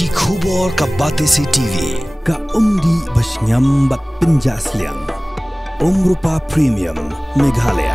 Ki khubor ka Batesi TV. Ka umdi basnyam bat penjasliang. Rupa Premium Meghalaya.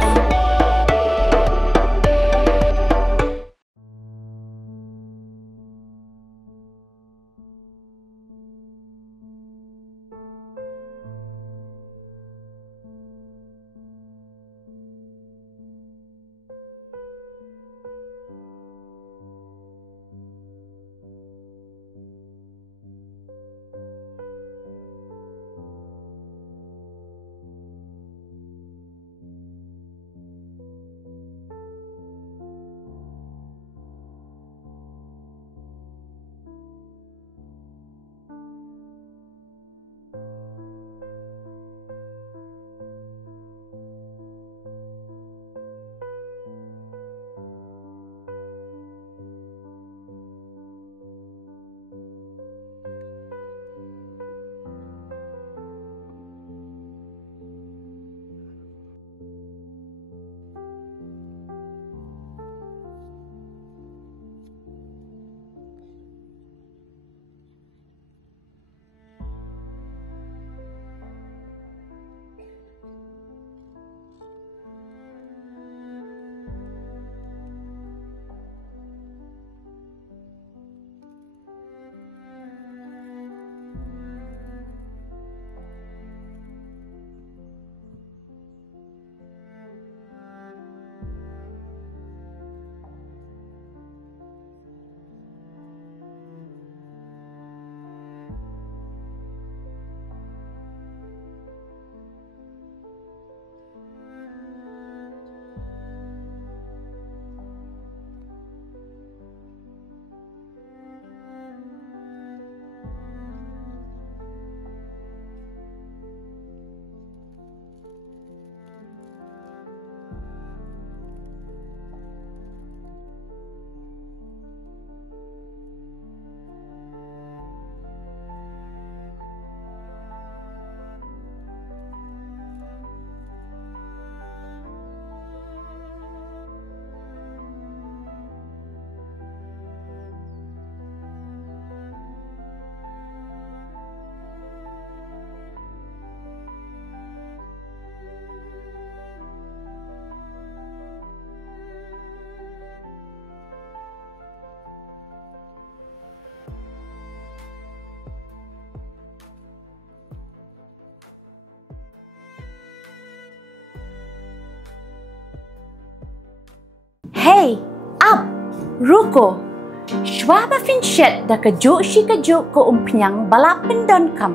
Hey, up, ruko. Shwa fin shet da kajo shi kajo ko umpiang balapen don kam.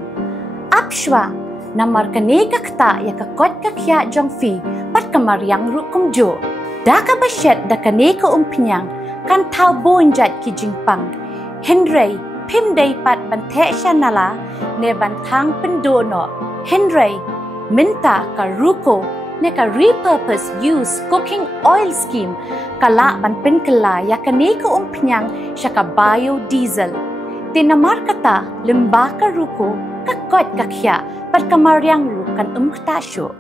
Up shwa, namar kaneka kta ya kakot kakya jong fi pat kamariang rukum jo. Da ka bashet da kaneka umpiang kan tau bonjat ki jingpang. Henry, pim day pat bante shanala ne bantang pendono. Henry, minta ka ruko neka repurpose use cooking oil scheme kala ban penkala ya kaneka umpiang syaka biodiesel. Tinamar kata lembaka ruko kakot kakya pat kamariang rukan umktasyo.